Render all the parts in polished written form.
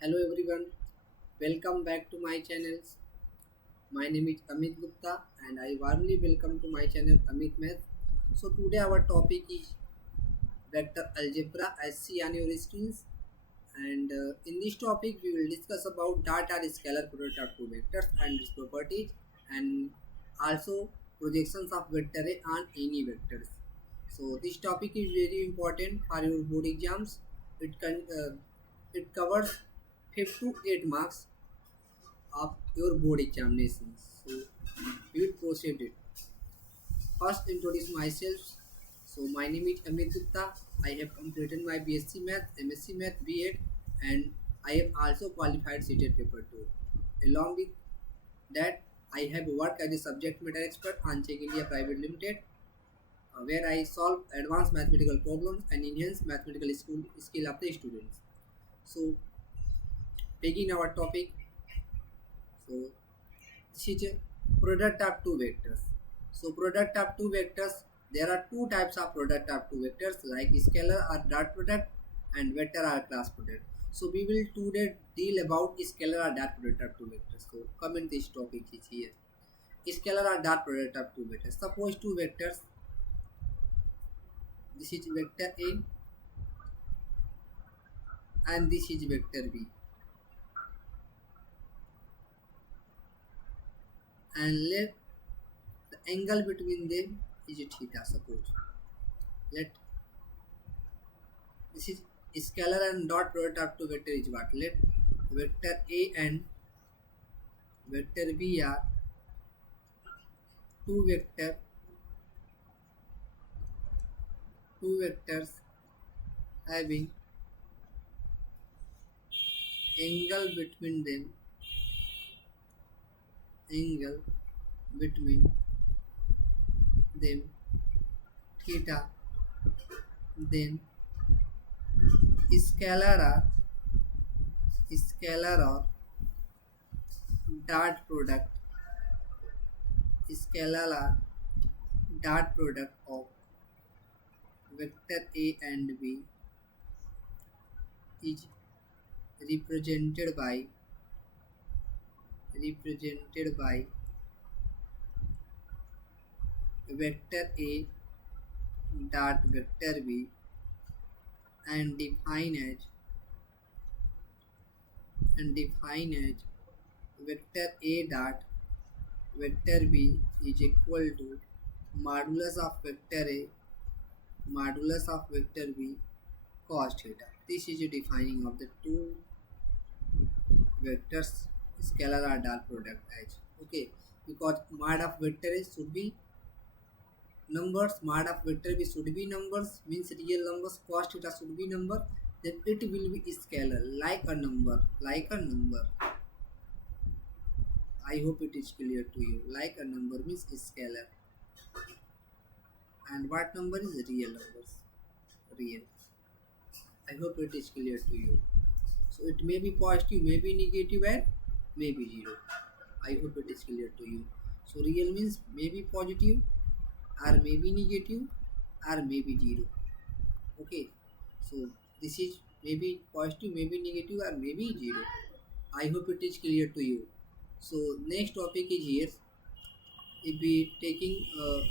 Hello everyone, welcome back to my channel. My name is Amit Gupta and I warmly welcome to my channel Amit Math. So today our topic is vector algebra as seen on your screens, and in this topic we will discuss about dot are scalar product of two vectors and its properties, and also projections of vector A on any vectors. So this topic is very important for your board exams. It covers 5 to 8 marks of your board examinations. So we will proceed it. First, introduce myself. So my name is Amit Gupta. I have completed my BSc Math, MSc Math, B.Ed, and I have also qualified CTET paper 2. Along with that, I have worked as a subject matter expert on Check India Private Limited, where I solve advanced mathematical problems and enhance mathematical skill of the students. So, begin our topic. So, this is a product of two vectors. So product of two vectors, there are two types of product of two vectors like scalar or dot product and vector or class product. So we will today deal about scalar or dot product of two vectors. So come in this topic is here. Scalar or dot product of two vectors. Suppose two vectors, this is vector A and this is vector B, and let the angle between them is theta. Suppose let this is scalar and dot product of two vector is what? Let vector A and vector B are two vector two vectors having angle between them angle between them theta, then scalar or dot product scalar or dot product of vector A and B is represented by vector A dot vector B and define as vector A dot vector B is equal to modulus of vector A modulus of vector B cos theta. This is a defining of the two vectors scalar or dot product as. Okay, because mod of vector A should be numbers, mod of vector B should be numbers, means real numbers, cos theta should be number, then it will be scalar like a number. I hope it is clear to you. Like a number means scalar, and what number is real numbers? Real. I hope it is clear to you. So it may be positive, may be negative, and may be zero. I hope it is clear to you. So real means may be positive, or may be negative, or may be zero. Okay. So this is maybe positive, maybe negative, or maybe zero. I hope it is clear to you. So next topic is here. If we taking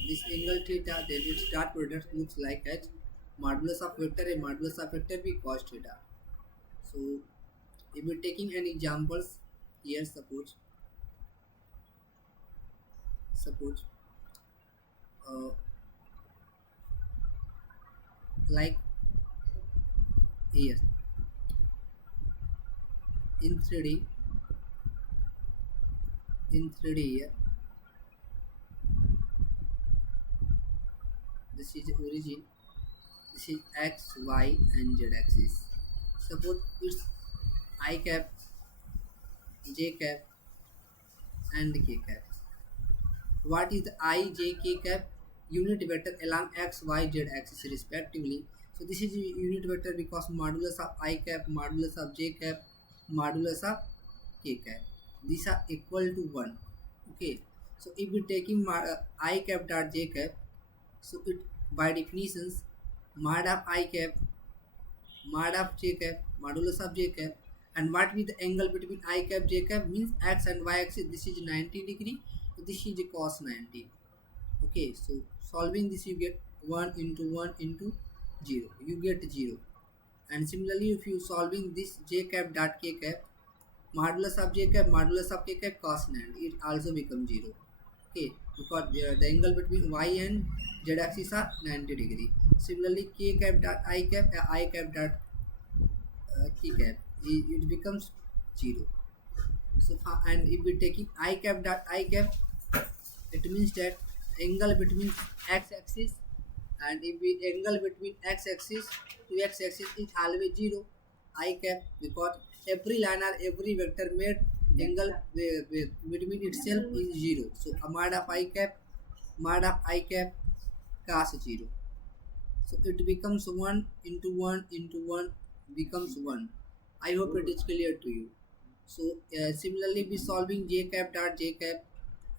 this angle theta, then its dot product looks like as modulus of vector A modulus of vector B cos theta. So if we taking an examples here, suppose uh, like here in 3D here, this is origin, this is x, y and z axis. Suppose it's I cap, j cap and k cap. What is the I, j, k cap? Unit vector along x, y, z axis respectively. So this is unit vector because modulus of I cap, modulus of j cap, modulus of k cap, these are equal to 1. Okay, so if we taking I cap dot j cap, so it by definitions mod of I cap, mod of j cap, modulus of j cap, And what will the angle between I cap j cap means x and y axis, this is 90 degree, so this is cos 90. Okay, so solving this you get 1 into 1 into 0, you get 0. And similarly if you solving this j cap dot k cap, modulus of j cap modulus of k cap cos 90, it also becomes 0. Okay, because the angle between y and z axis are 90 degree. Similarly k cap dot I cap dot k cap, it becomes 0. So and if we taking I cap dot I cap, it means that angle between x axis, and if we angle between x axis to x axis is always 0. I cap, because every line or every vector made angle between itself is 0. So a mod of I cap, mod of I cap cos 0. So it becomes 1 into 1 into 1 becomes 1. I hope it is clear to you. So similarly be solving j cap dot j cap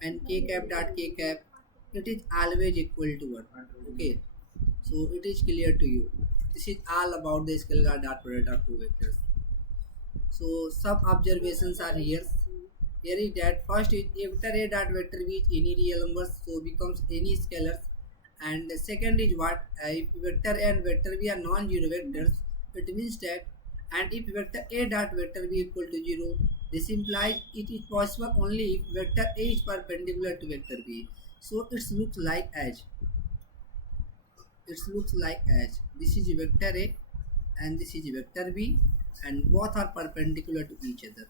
and k cap dot k cap, it is always equal to 1. Okay, so it is clear to you. This is all about the scalar dot product of two vectors. So some observations are here. Here is that first is vector a dot vector b is any real numbers, so becomes any scalars. And the second is what, if vector a and vector b are non-zero vectors, it means that, and if vector a dot vector b equal to 0, this implies it is possible only if vector a is perpendicular to vector b. So it looks like as, this is vector a and this is vector b, and both are perpendicular to each other.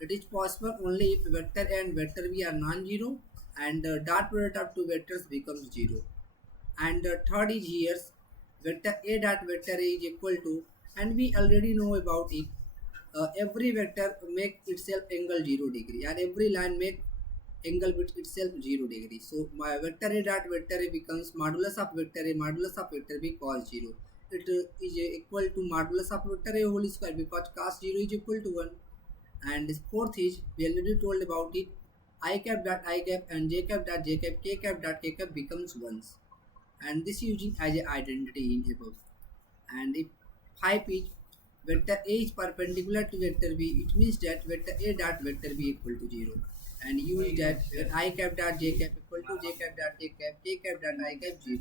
It is possible only if vector a and vector b are non-zero and the dot product of two vectors becomes 0. And the third is here, vector a dot vector a is equal to, and we already know about it, every vector make itself angle 0 degree, and every line make angle with itself 0 degree. So my vector a dot vector a becomes modulus of vector a modulus of vector b cos 0. It is equal to modulus of vector a whole square, because cos 0 is equal to 1. And fourth is, we already told about it, I cap dot I cap and j cap dot j cap, k cap dot k cap becomes 1s. And this using as an identity in above. And if 5 is vector a is perpendicular to vector b, it means that vector a dot vector b equal to 0. And use that I cap dot j cap equal to j cap dot k cap dot I cap 0.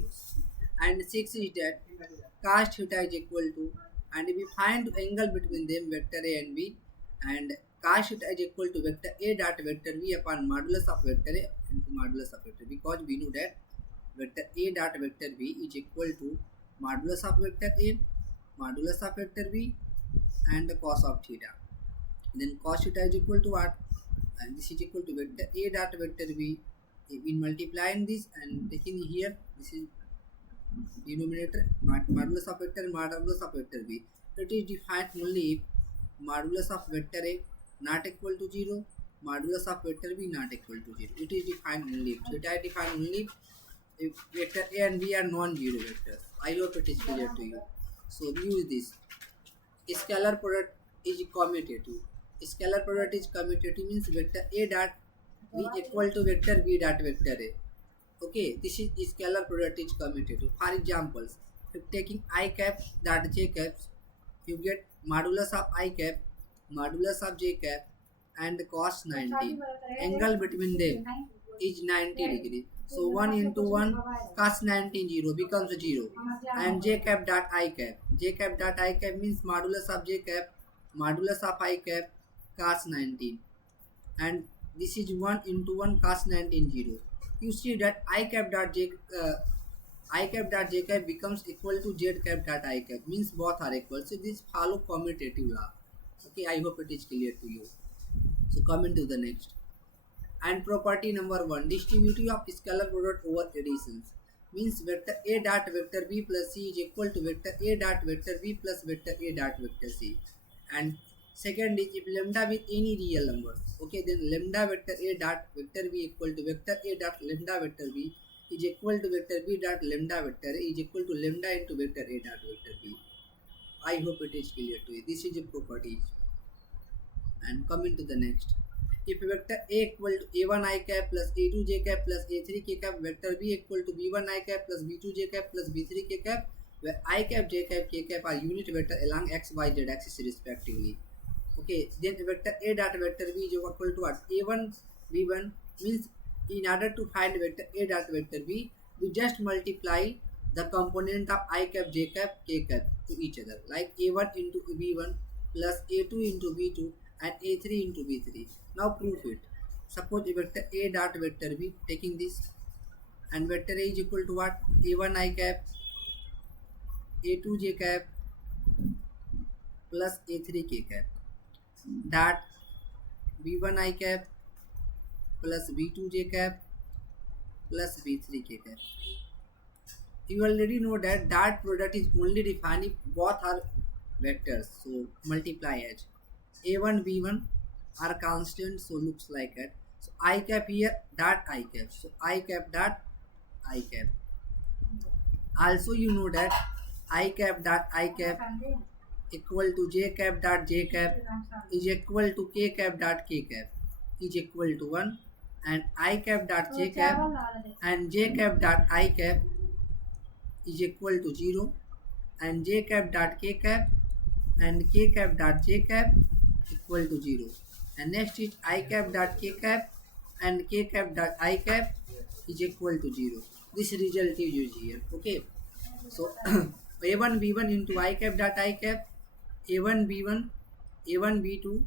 And 6 is that cos theta is equal to, and we find angle between them vector a and b, and cos theta is equal to vector a dot vector b upon modulus of vector a into modulus of vector, because we know that vector a dot vector b is equal to modulus of vector a, modulus of vector b, and the cos of theta. Then cos theta is equal to what? And this is equal to vector a dot vector b. In multiplying this and taking here, this is denominator modulus of vector and modulus of vector b. It is defined only if modulus of vector a not equal to 0, modulus of vector b not equal to 0. It is defined only if theta is defined only if vector a and b are non-zero vectors. I hope it is clear to you. So use this. Scalar product is commutative. Scalar product is commutative means vector a dot b equal to vector b dot vector a. Okay, this is scalar product is commutative. For examples, if taking I cap dot j cap, you get modulus of I cap, modulus of j cap, and cos 90. Angle between them is 90 degree. So 1 into 1 cos 90 0 becomes 0. And j cap dot I cap. J cap dot I cap means modulus of j cap, modulus of I cap, cos 19. And this is 1 into 1 cos 19 0. You see that I cap dot j cap becomes equal to z cap dot I cap, means both are equal. So this follow commutative law. Okay, I hope it is clear to you. So coming to the next. And property number 1, distributive of scalar product over additions, means vector a dot vector b plus c is equal to vector a dot vector b plus vector a dot vector c. And second is if lambda with any real numbers. Okay, then lambda vector a dot vector b equal to vector a dot lambda vector b is equal to vector b dot lambda vector a is equal to lambda into vector a dot vector b. I hope it is clear to you. This is a property. And coming to the next. If vector a equal to a1 I cap plus a2 j cap plus a3 k cap, vector b equal to b1 I cap plus b2 j cap plus b3 k cap, where I cap, j cap, k cap are unit vector along x, y, z axis respectively. Okay, then vector A dot vector B is equal to what? A1 B1 means in order to find vector A dot vector B, we just multiply the component of I cap, J cap, K cap to each other, like A1 into B1 plus A2 into B2 and A3 into B3. Now prove it. Suppose vector A dot vector B, taking this, and vector A is equal to what? A1 I cap, A2 J cap plus A3 K cap, that B1 I cap plus B2 J cap plus B3 K cap. You already know that dot product is only defined if both are vectors. So multiply as A1 B1 are constant, so looks like that. So I cap here dot I cap. So I cap dot I cap. Also you know that I cap dot I cap equal to J cap dot J cap is equal to K cap dot K cap is equal to 1, and I cap dot J cap and J cap dot I cap is equal to 0, and J cap dot K cap and K cap dot J cap equal to 0. And next is I cap dot K cap and K cap dot I cap is equal to 0. This result is used here. Okay. So A1 B1 into I cap dot I cap, A1 B1, A1 B2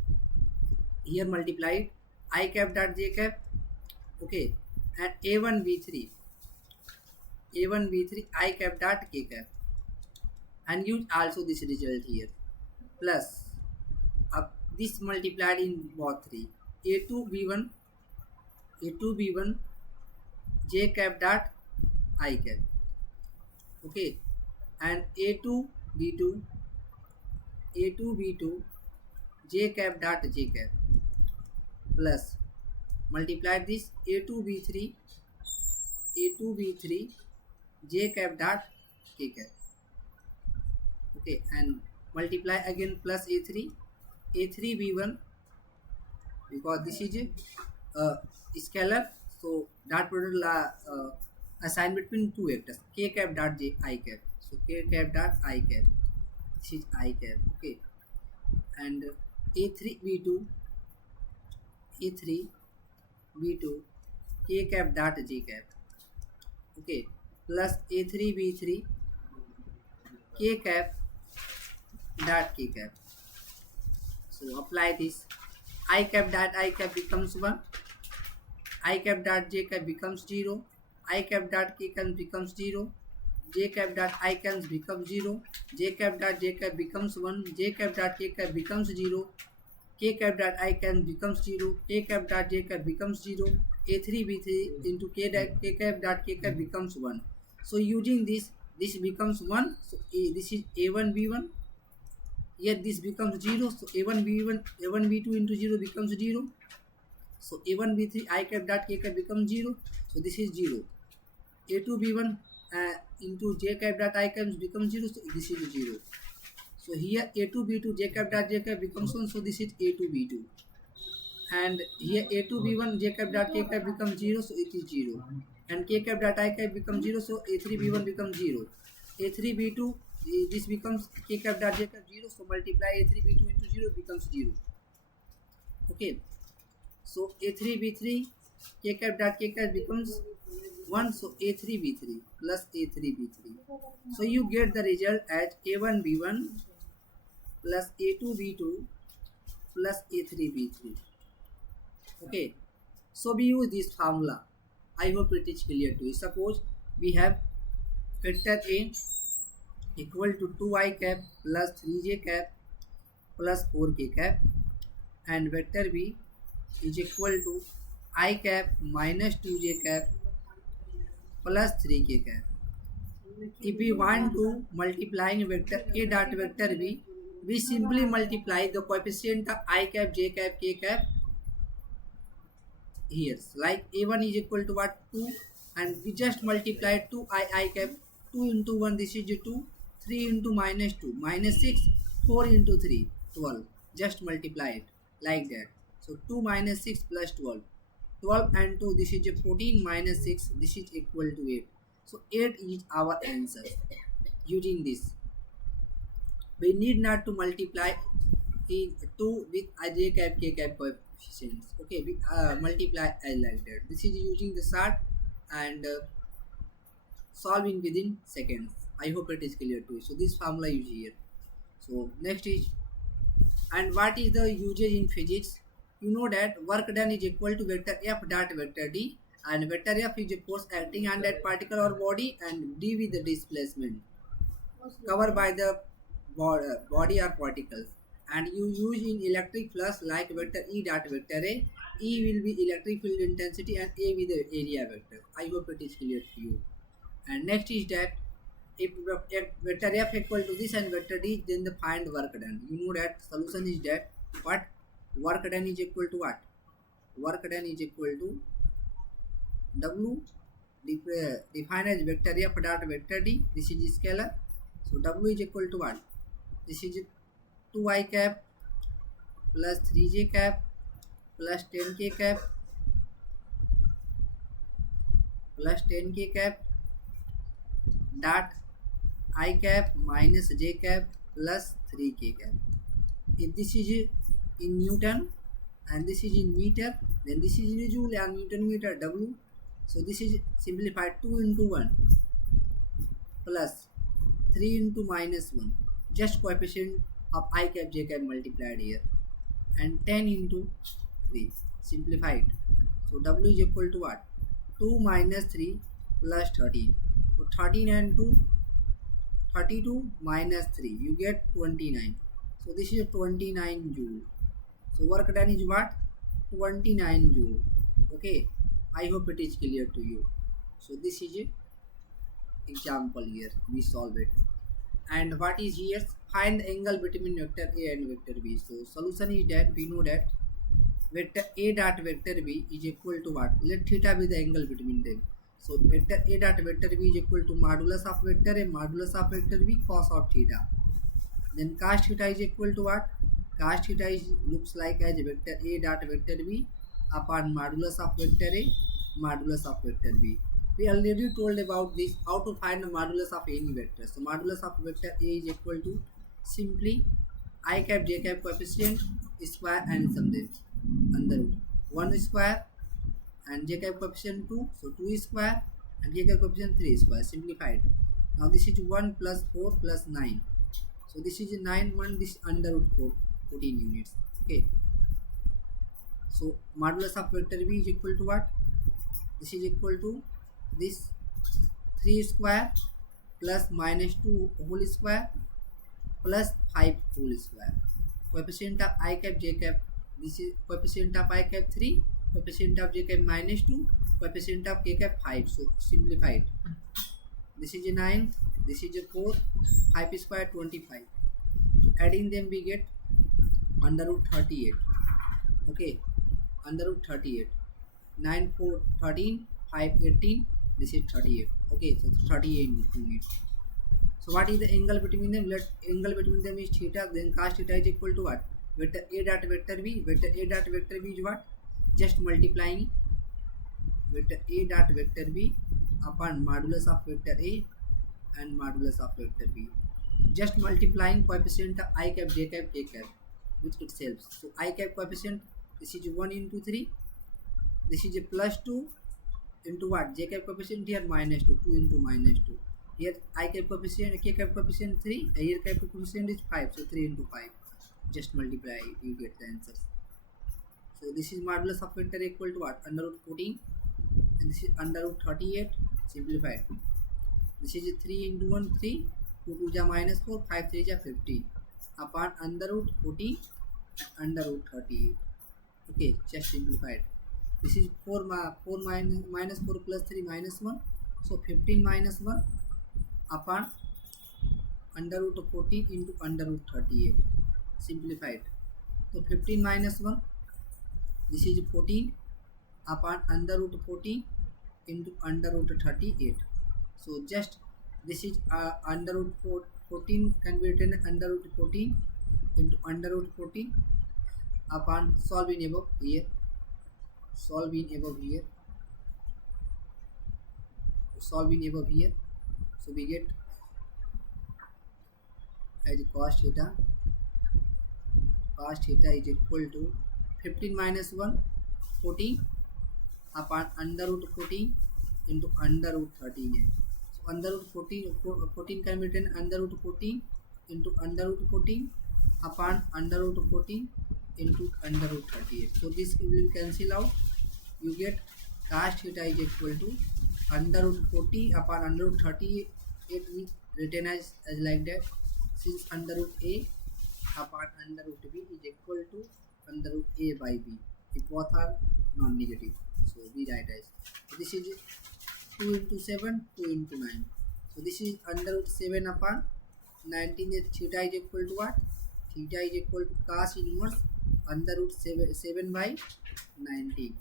here multiplied, I cap dot J cap, okay, and A1 B3, A1 B3 I cap dot K cap, and use also this result here, plus this multiplied in both three, A2 B1, A2 B1 J cap dot I cap, okay, and A2 B2, A2 B2 J cap dot J cap, plus multiply this A2 B3, A2 B3 J cap dot K cap, okay, and multiply again plus A3, A3 B1, because this is a scalar, so dot product assigned between two vectors, K cap dot J I cap, so K cap dot I cap, this is I cap, okay, and A3 B2, A3 B2 K cap dot J cap, okay, plus A3 B3 K cap dot K cap. So apply this. I cap dot I cap becomes 1. I cap dot J cap becomes 0. I cap dot K cap becomes 0. J cap dot I cap becomes 0. J cap dot J cap becomes 1. J cap dot K cap becomes 0. K cap dot I cap becomes 0. K cap dot J cap becomes 0. A3 B3 into K cap dot K cap becomes 1. So using this becomes 1. So this is A1 B1. Here this becomes 0. So A1 B1, A1 B2 into 0 becomes 0. So A1 B3 I cap dot K cap becomes 0. So this is 0. A2 B1 into J cap dot I cap becomes 0. So this is 0. So here A2 B2 J cap dot J cap becomes 1. So this is A2 B2. And here A2 B1 J cap dot K cap becomes 0. So it is 0. And K cap dot I cap becomes 0. So A3 B1 becomes 0. A3 B2 this becomes K cap dot J cap 0. So multiply A3 B2 into 0 becomes 0. Okay. So A3 B3 K cap dot K cap becomes 1. So A3 B3 plus A3 B3. So you get the result as A1 B1 plus A2 B2 plus A3 B3. Okay. So we use this formula. I hope it is clear to you. Suppose we have vector A equal to 2I cap plus 3J cap plus 4K cap, and vector B is equal to I cap minus 2J cap plus 3K cap. If we want to multiplying vector A dot vector B, we simply multiply the coefficient of I cap, J cap, K cap here. Like A1 is equal to what? 2, and we just multiply 2 I cap, 2 into 1 this is 2, 3 into minus 2 minus 6, 4 into 3 12, just multiply it like that. So 2 minus 6 plus 12, 12 and 2 this is 14 minus 6 this is equal to 8. So 8 is our answer. Using this we need not to multiply 2 with I j cap k cap coefficients. Okay, we multiply I like that. This is using the sort and solving within seconds. I hope it is clear to you. So this formula is here. So next is, and what is the usage in physics? You know that work done is equal to vector F dot vector D, and vector F is a force acting on that particle or body, and D with the displacement covered by the body or particles. And you use in electric flux like vector E dot vector A. E will be electric field intensity and A with the area vector. I hope it is clear to you. And next is that if vector F equal to this and vector D, then the find work done. You know that solution is that what work done is equal to what? Work done is equal to W defined as vector F dot vector D. This is scalar. So W is equal to what? This is 2i cap plus 3j cap plus 10k cap plus 10k cap dot I cap minus j cap plus 3k cap. If this is in Newton and this is in meter, then this is in joule and Newton meter W. So this is simplified 2 into 1 plus 3 into minus 1, just coefficient of I cap j cap multiplied here, and 10 into 3 simplified. So W is equal to what? 2 minus 3 plus 13. So 13 and 2, 32 minus 3, you get 29. So this is 29 joule. So work done is what? 29 joule. Okay, I hope it is clear to you. So this is a example here, we solve it. And what is here? Find the angle between vector A and vector B. So solution is that we know that vector A dot vector B is equal to what? Let theta be the angle between them. So vector A dot vector B is equal to modulus of vector A modulus of vector B cos of theta. Then cos theta is equal to what? Cos theta is looks like as vector A dot vector B upon modulus of vector A modulus of vector B. We already told about this, how to find the modulus of any vector. So modulus of vector A is equal to simply I cap j cap coefficient square and sum them under root 1 square and j cap coefficient 2, so 2 square and j cap coefficient 3 square simplified. Now this is 1 plus 4 plus 9. So this is 9 1, this under root 4, 14 units. Okay. So modulus of vector B is equal to what? This is equal to this 3 square plus minus 2 whole square plus 5 whole square. Coefficient of I cap j cap, this is coefficient of I cap 3, coefficient of j cap minus 2, coefficient of k cap 5. So simplified. This is a 9, this is a 4, 5 square 25. Adding them we get under root 38. Okay, under root 38. 9 4 13, 5 18, this is 38. Okay, so 38 units. So what is the angle between them? Let angle between them is theta, then cos theta is equal to what? Vector A dot vector B. Vector A dot vector B is what? Just multiplying vector A dot vector B upon modulus of vector A and modulus of vector B. Just multiplying coefficient of I cap j cap k cap with itself. So I cap coefficient, this is 1 into 3. This is a plus 2 into what? J cap coefficient here minus 2, 2 into minus 2. Here I cap coefficient, k cap coefficient 3, here cap coefficient is 5, so 3 into 5. Just multiply, you get the answers. So this is modulus of vector equal to what? Under root 14, and this is under root 38, simplified. This is 3 into 1, 3, 2 2 ja minus 4, 5 3 ja 15, upon under root 14 and under root 38. Okay, just simplified. This is 4 minus 4 plus 3 minus 1, so 15 minus 1 upon under root 14 into under root 38, simplified. So 15 minus 1, this is 14 upon under root 14 into under root 38. So just this is under root 14 can be written under root 14 into under root 14 upon solving above here, solving above here. So we get as cos theta cos theta is equal to 15 minus 1 14 upon under root 14 into under root 13 है. So under root 14 can be written under root 14 into under root 14 upon under root 14 into under root 38. So this will cancel out. You get cos theta is equal to under root 40 upon under root 38 will written as like that, since under root a upon under root b is equal to under root a by b if both are non-negative. So we write as, so this is 2 into 7, 2 into 9. So this is under root 7 upon 19. Theta is equal to what? Theta is equal to cos inverse under root 7 by 19.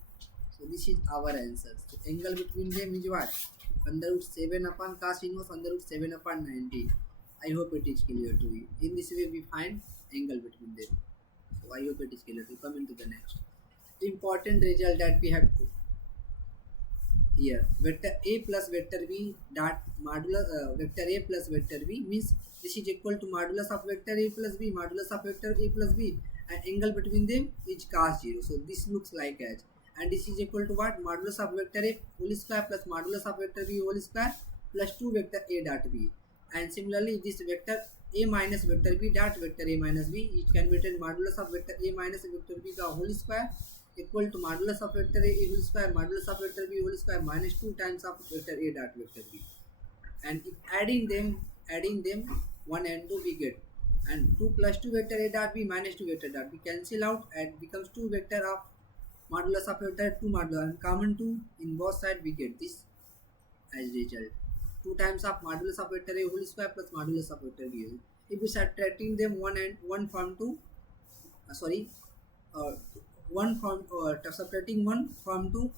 So this is our answer. So angle between them is what? Under root 7 upon cos inverse under root 7 upon 19. I hope it is clear to you. In this way we find angle between them. So I hope it is clear to you. Coming to the next important result that we have to here, vector a plus vector b dot modulus vector a plus vector b means this is equal to modulus of vector a plus b, modulus of vector a plus b, and angle between them is cos 0. So this looks like as, and this is equal to what? Modulus of vector a whole square plus modulus of vector b whole square plus 2 vector a dot b. And similarly this vector a minus vector b dot vector a minus b, it can be written modulus of vector a minus vector b का whole square equal to modulus of vector a whole square modulus of vector b whole square minus 2 times of vector a dot vector b. And if adding them 1 and 2 we get, and 2 plus 2 vector a dot b minus 2 vector dot b cancel out and becomes 2 vector of modulus of vector 2 modulus, and common 2 in both sides we get this as result. 2 times of modulus of vector a whole square plus modulus of vector b. If we subtracting them 1 from 2, one from subtracting 1 from 2,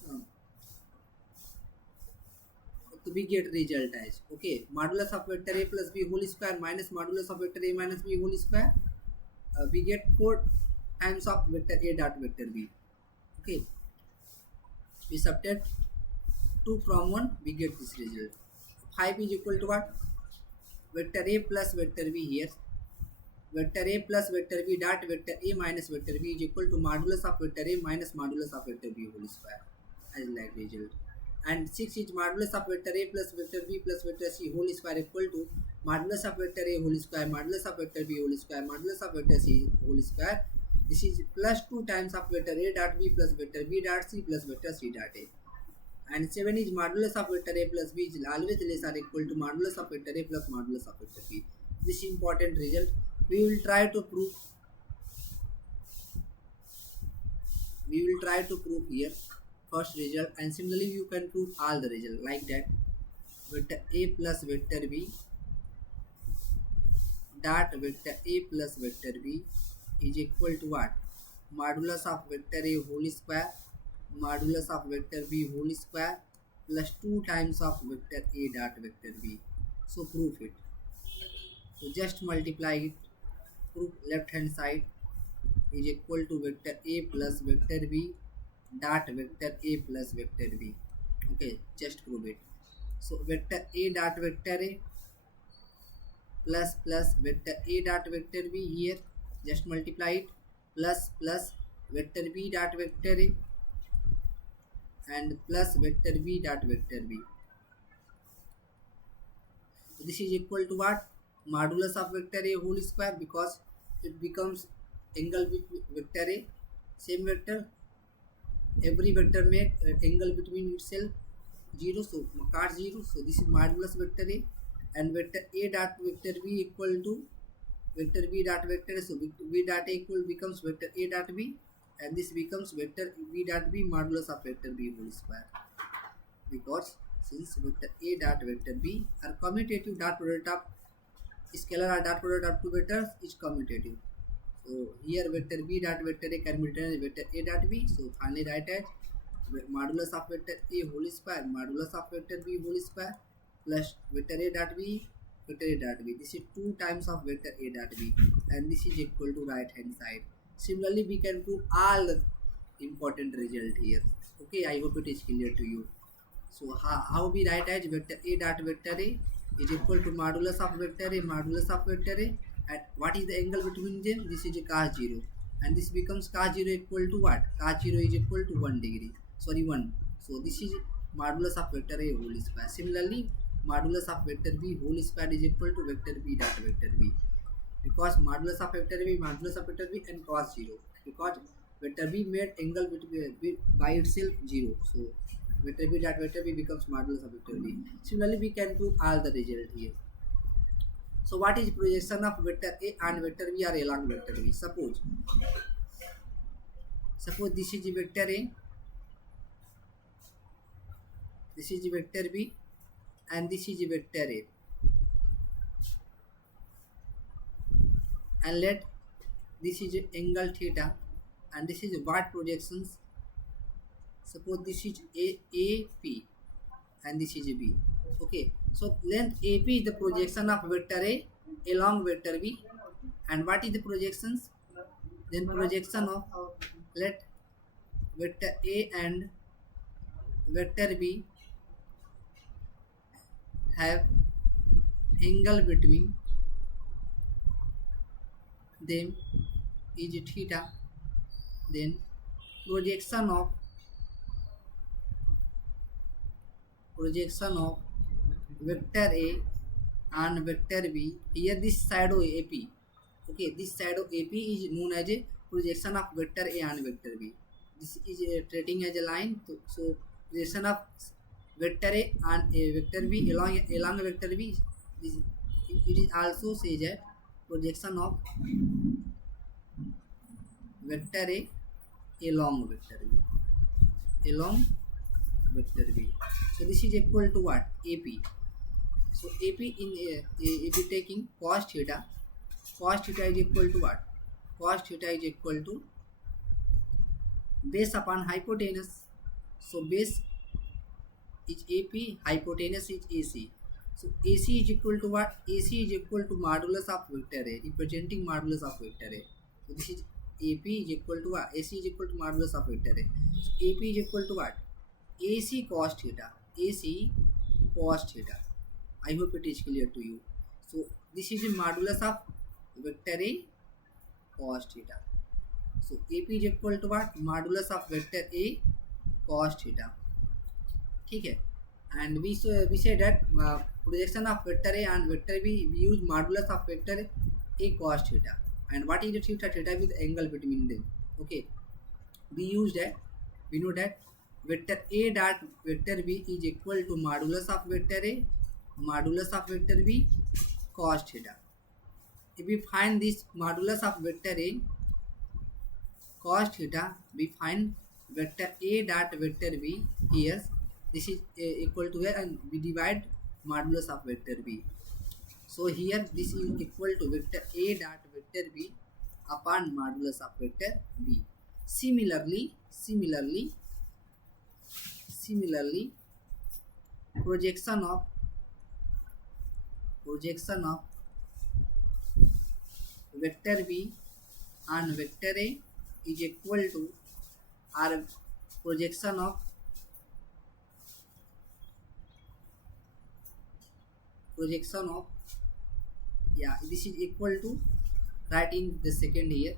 we get result as, okay, modulus of vector a plus b whole square minus modulus of vector a minus b whole square, we get 4 times of vector a dot vector b. Okay, we subtract 2 from 1, we get this result. 5 is equal to what? Vector a plus vector b here. Vector a plus vector b dot vector a minus vector b is equal to modulus of vector a minus modulus of vector b whole square as like result. And 6 is modulus of vector a plus vector b plus vector c whole square equal to modulus of vector a whole square modulus of vector b whole square modulus of vector c whole square. This is plus 2 times of vector a dot b plus vector b dot c plus vector c dot a. And 7 is modulus of vector a plus b is always less or equal to modulus of vector a plus modulus of vector b. This important result we will try to prove. Here first result, and similarly you can prove all the result like that. Vector a plus vector b dot vector a plus vector b is equal to what? Modulus of vector a whole square modulus of vector b whole square plus 2 times of vector a dot vector b. So prove it. So just multiply it. Prove left hand side is equal to vector a plus vector b dot vector a plus vector b. Okay, just prove it. So vector a dot vector a plus vector a dot vector b here, just multiply it, plus vector b dot vector a and plus vector b dot vector b. So this is equal to what? Modulus of vector a whole square, because it becomes angle with vector a, same vector, every vector make angle between itself 0, so cos 0. So this is modulus vector a, and vector a dot vector b equal to vector b dot vector a. So b dot a equal becomes vector a dot b, and this becomes vector b dot b modulus of vector b whole square, because since vector a dot vector b are commutative, dot product of scalar or dot product of two vectors is commutative. So here vector b dot vector a can be written as vector a dot b. So finally write as modulus of vector a whole square modulus of vector b whole square plus vector a dot b vector a dot b. This is 2 times of vector a dot b, and this is equal to right hand side. Similarly we can prove all the important result here. Okay, I hope it is clear to you. So how we write as vector a dot vector a is equal to modulus of vector a, and what is the angle between them? This is a cos 0. and this becomes cos 0 equal to what? Cos 0 is equal to 1 degree. Sorry, 1. So this is modulus of vector A whole square. Similarly, modulus of vector B whole square is equal to vector B dot vector B, because modulus of vector B and cos 0, because vector B made angle by itself 0. So vector B dot vector B becomes modulus of vector B. Similarly, we can prove all the result here. So what is projection of vector A and vector B are along vector B? Suppose this is vector A, this is vector B, and this is vector A, and let this is angle theta, and this is what projections. Suppose this is AP and this is B. Okay, so length AP is the projection of vector A along vector B, and what is the projections? Then projection of, let vector A and vector B have angle between them is theta. Then projection of vector A and vector B, here this side of AP, okay, this side of AP is known as a projection of vector A and vector B. This is treating as a line, so projection of vector A and vector B along vector B, this, it is also says that projection of vector A along vector B, so this is equal to what? AP. So AP in if you taking cos theta is equal to what? Cos theta is equal to base upon hypotenuse. So base is AP, hypotenuse is AC. So AC is equal to what? AC is equal to modulus of vector A, representing modulus of vector A. So this is AP is equal to what? AC is equal to modulus of vector A. So AP is equal to what? AC cos theta. AC cos theta. I hope it is clear to you. So this is a modulus of vector A cos theta. So AP is equal to what? Modulus of vector A cos theta. ठीक है, and we say that projection of vector A and vector B, we use modulus of vector A cos theta. And what is the theta? Theta with angle between them. Okay, we know that vector A dot vector B is equal to modulus of vector A B cos theta. If we find this modulus of vector A cos theta, we find vector A dot vector B here. This is equal to here, and we divide modulus of vector B. So here this is equal to vector A dot vector B upon modulus of vector B. Similarly, projection of vector B and vector A is equal to our projection of this is equal to, right in the second here.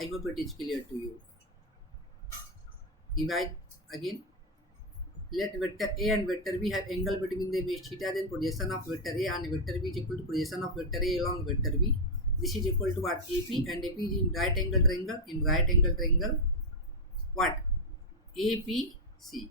I hope it is clear to you. Divide again. Let vector A and vector B have angle between them is theta. Then projection of vector A and vector B is equal to projection of vector A along vector B. This is equal to what? AP, and AP is in right angle triangle. What? APC.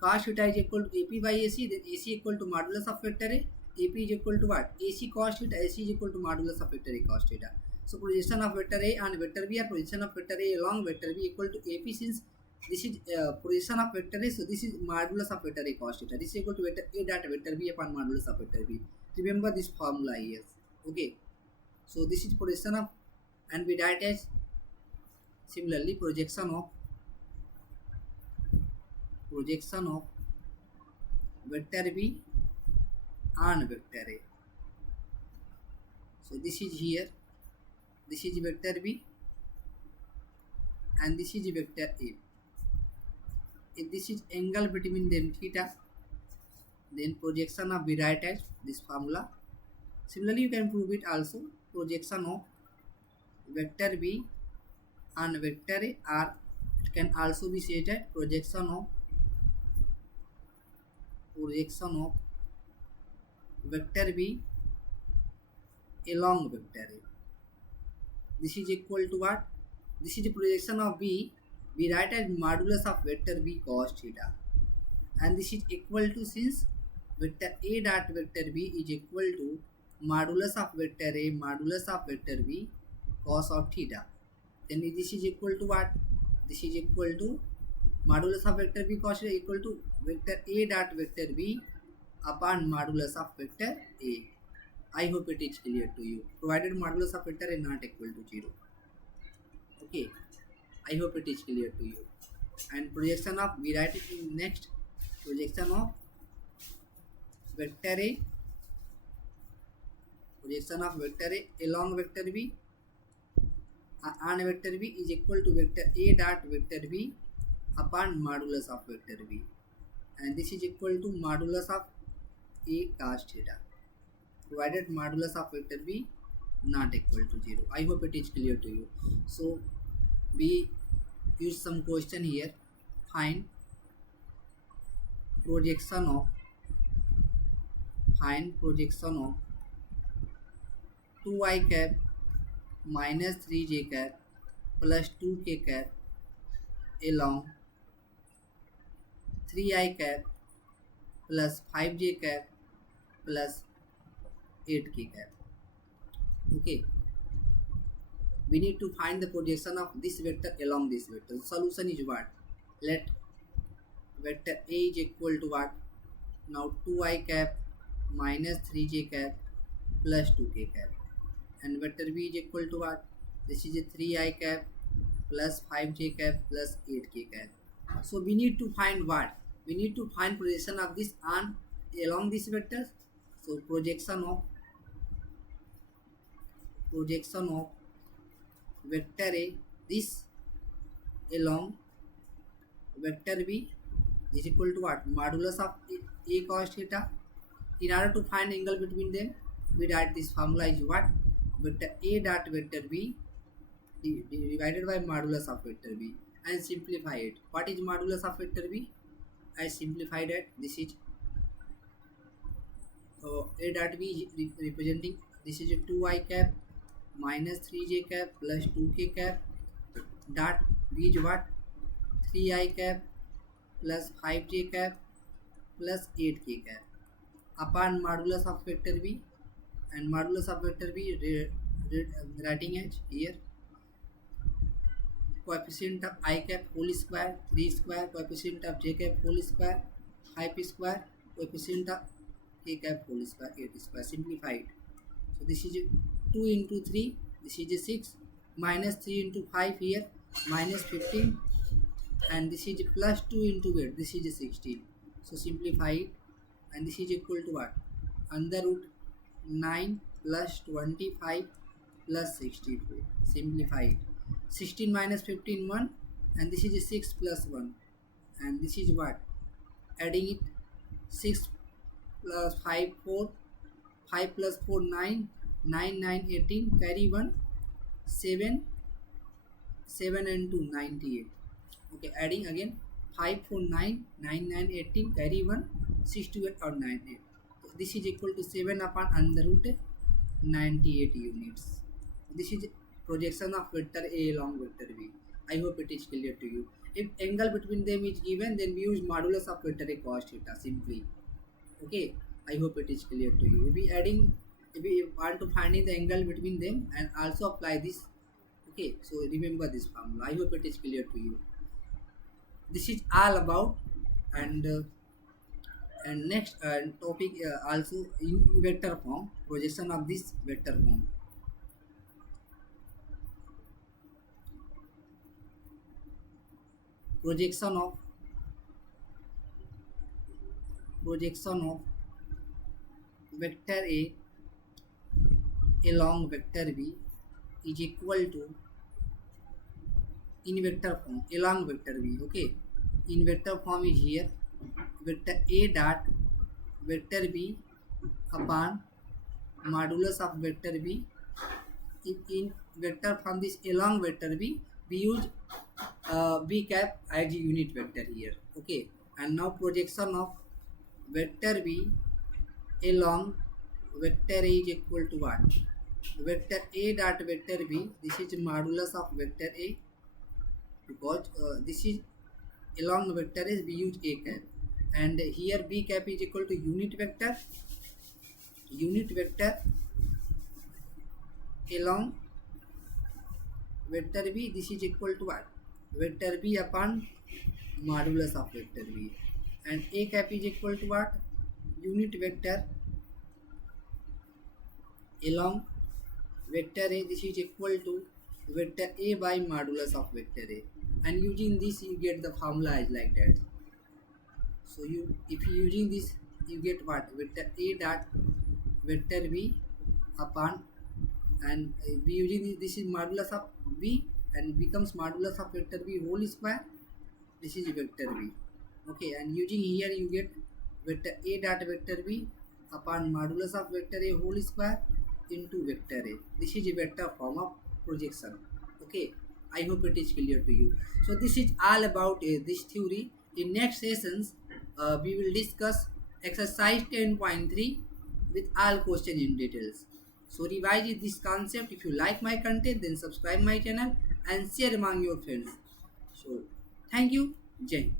Cos theta is equal to AP by AC. Then AC equal to modulus of vector A. AP is equal to what? AC cos theta. AC is equal to modulus of vector A cos theta. So projection of vector A and vector B are projection of vector A along vector B equal to AP, since this is projection of vector A. So this is modulus of vector A cos theta. This is equal to vector A dot vector B upon modulus of vector B. Remember this formula here. Okay. So this is projection of, and we write as similarly projection of vector B and vector A. So this is here. This is vector B and this is vector A. If this is angle between them theta, then projection of, we write as this formula. Similarly, you can prove it also. Projection of vector b on vector a, or it can also be said that projection of vector b along vector a. This is equal to what? This is the projection of b. We write as modulus of vector b cos theta, and this is equal to, since vector a dot vector b is equal to modulus of vector a modulus of vector b cos of theta, then this is equal to what? This is equal to modulus of vector b cos theta equal to vector a dot vector b upon modulus of vector a. I hope it is clear to you, provided modulus of vector a not equal to 0. Okay, I hope it is clear to you. And projection of, we write it in next, projection of vector a, projection of vector a along vector b on vector b is equal to vector a dot vector b upon modulus of vector b, and this is equal to modulus of a cos theta, provided modulus of vector b not equal to 0. I hope it is clear to you. So we use some question here. Find projection of 2i cap minus 3j cap plus 2k cap along 3i cap plus 5j cap plus 8k cap. Okay, we need to find the projection of this vector along this vector. The solution is what? Let vector a is equal to what? Now 2i cap minus 3j cap plus 2k cap, and vector b is equal to what? This is a 3i cap plus 5j cap plus 8k cap. So we need to find what? We need to find projection of this on along this vector. So projection of vector a, this along vector b is equal to what? Modulus of a cos theta. In order to find angle between them, we write this formula is what? Vector a dot vector b divided by modulus of vector b, and simplify it. What is modulus of vector b? I simplified it. This is a dot b representing, this is a 2i cap minus 3j cap plus 2k cap dot b is what? 3i cap plus 5j cap plus 8k cap upon modulus of vector b, and modulus of vector b writing as here coefficient of I cap whole square, 3 square, coefficient of j cap whole square, 5 square, coefficient of k cap whole square, 8 square. Simplified. So this is 2 into 3, this is 6, minus 3 into 5 here, minus 15, and this is plus 2 into 8, this is 16. So simplify it, and this is equal to what? Under root 9 plus 25 plus 64. Simplify it. 16 minus 15 1, and this is 6 plus 1, and this is what? Adding it, 6 plus 5 4, 5 plus 4 9, 9 9 18, carry 1 7, 7 and 2 98. Okay, adding again 5 4 9, 9 9 18, carry 1 6 2 8 or 9 8. So this is equal to 7 upon under root 98 units. This is projection of vector a along vector b. I hope it is clear to you. If angle between them is given, then we use modulus of vector a cos theta simply. Okay, I hope it is clear to you. If we want to find the angle between them and also apply this. Okay, so remember this formula. I hope it is clear to you. This is all about, and next topic also in vector form, projection of this vector form. Projection of vector a along vector b is equal to, in vector form along vector b. Okay, in vector form is here vector a dot vector b upon modulus of vector b in vector from this along vector b, we use b cap as a unit vector here. Okay, and now projection of vector b along vector a is equal to what? Vector a dot vector b, this is modulus of vector a, because this is along vector is we use a cap, and here b cap is equal to unit vector along vector b, this is equal to what? Vector b upon modulus of vector b, and a cap is equal to what? Unit vector along vector a, this is equal to vector a by modulus of vector a, and using this you get the formula is like that. So you, if you using this, you get what? Vector a dot vector b upon, and we using this is modulus of b, and it becomes modulus of vector b whole square, this is vector b. Okay, and using here you get vector a dot vector b upon modulus of vector a whole square into vector a, this is a vector form of projection. Okay, I hope it is clear to you. So this is all about this theory. In next sessions we will discuss exercise 10.3 with all question in details. So revise this concept. If you like my content, then subscribe my channel and share among your friends. So thank you. Jai Hind.